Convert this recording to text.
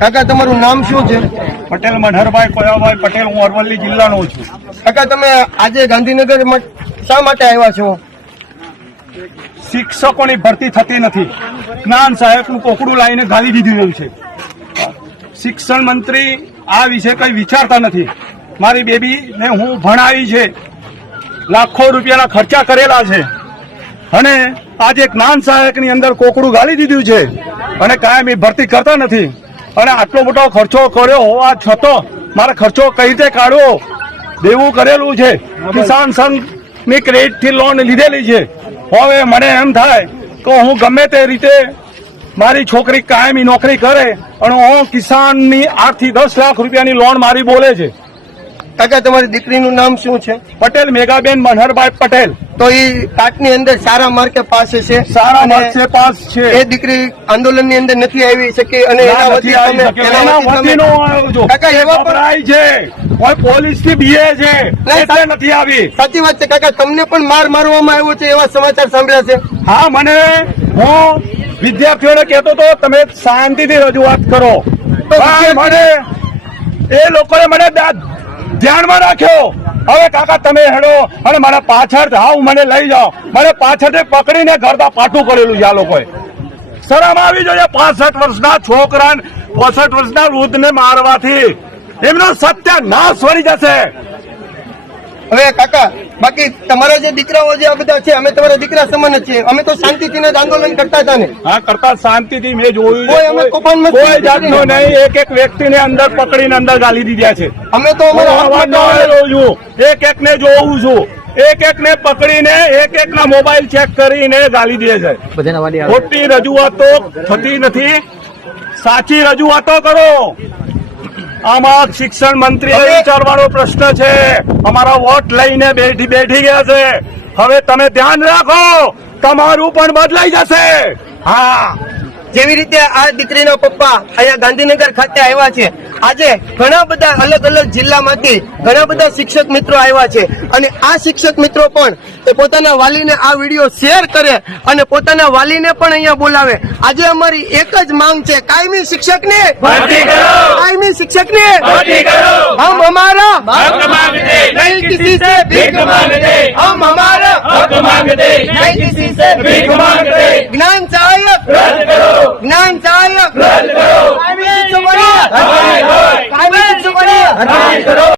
કાકા તમારું નામ શું છે? પટેલ મનહરભાઈ કોયાભાઈ પટેલ, હું અરવલ્લી જિલ્લાનો છું. કાકા તમે આજે ગાંધીનગર શા માટે આવ્યા છો? શિક્ષકોની ભરતી થતી નથી. જ્ઞાન સહાયકનું કોકડું લાવીને ગાલી દીધી રહ્યું છે. શિક્ષણ મંત્રી આ વિશે કઈ વિચારતા નથી. મારી બેબીને હું ભણાવી છે, લાખો રૂપિયાના ખર્ચા કરેલા છે, અને આજે જ્ઞાન સહાયકની અંદર કોકડું ગાલી દીધું છે અને કાયમી ભરતી કરતા નથી. અને આટલો મોટો ખર્ચો કર્યો હોવા છતાં મારે ખર્ચો કઈ રીતે કાઢવો? દેવું કરેલું છે. કિસાન સંઘની ક્રેડિટથી લોન લીધેલી છે. હવે મને એમ થાય તો હું ગમે તે રીતે મારી છોકરી કાયમી નોકરી કરે, અને હું કિસાનની 8 થી 10 લાખ રૂપિયાની લોન મારી બોલે છે. કાકા તમારી દીકરીનું નામ શું છે? પટેલ મેઘાબેન મનહરભાઈ પટેલ. તો એ પાકની અંદર સારા માર્કે પાસ છે? સારા માર્ક્સે પાસ છે. એ દીકરી આંદોલનની અંદર નથી આવી શકી અને એના વતી કાકા એવા પણ છે, કોઈ પોલીસ થી બીએ છે એટલે નથી આવી. સાચી વાત છે કાકા, તમને પણ માર મારવામાં આવ્યો છે એવા સમાચાર સાંભળ્યા છે? હા, મને હું વિદ્યાર્થીઓને કહેતો તો તમે શાંતિથી રજૂઆત કરો, મને એ લોકોએ મને ધ્યાનમાં રાખ્યો. હવે કાકા તમે હેડો અને મારા પાછળ હાવ મને લઈ જાઓ. મને પાછળથી પકડીને ઘરદા પાટું કરેલું છે આ લોકોએ. શરમ આવી જોઈએ 65 વર્ષના છોકરાને 65 વર્ષના વૃદ્ધને મારવાથી. એમનો સત્યાનાશ વળી જશે. હવે કાકા બાકી તમારા જે દીકરાઓ જે આ બધા છે, અમે તમારા દીકરા સમાન જ છીએ. અમે તો શાંતિથી જ આંદોલન કરતા હતા ને. હા, કરતા શાંતિથી મેં જોયું. કોઈ જાતનો નહીં. એક વ્યક્તિને અંદર પકડીને અંદર ગાલી દીધા છે. અમે તો એક ને જોઉં છું, એક ને પકડીને એક ના મોબાઈલ ચેક કરીને ગાલી દે છે. ખોટી રજૂઆતો થતી નથી, સાચી રજૂઆતો કરો. આમાં શિક્ષણ મંત્રી વિચારવાનો પ્રશ્ન છે. અમારા વોટ લઈને બેઠી ગયા છે. હવે તમે ધ્યાન રાખો, તમારું પણ બદલાઈ જશે. હા, જેવી રીતે આ દીકરીના પપ્પા અહીંયા ગાંધીનગર ખાતે આવ્યા છે, આજે ઘણા બધા અલગ અલગ જિલ્લામાંથી ઘણા બધા શિક્ષક મિત્રો આવ્યા છે, અને આ શિક્ષક મિત્રો પણ પોતાના વાલીને આ વિડીયો શેર કરે અને પોતાના વાલીને પણ અહીંયા બોલાવે. આજે અમારી એક જ માંગ છે, કાયમી શિક્ષકને ભરતી કરો, કાયમી શિક્ષકને ભરતી કરો. હમ હમારા હક માંગતે નહીં કિસી સે ભીખ માંગતે, હમ હમારા હક માંગતે નહીં કિસી સે ભીખ માંગતે. જ્ઞાન સહાયક રદ કરો, જ્ઞાન સહાયક રદ કરો, કાયમી શિક્ષકોને હટાવી કરો.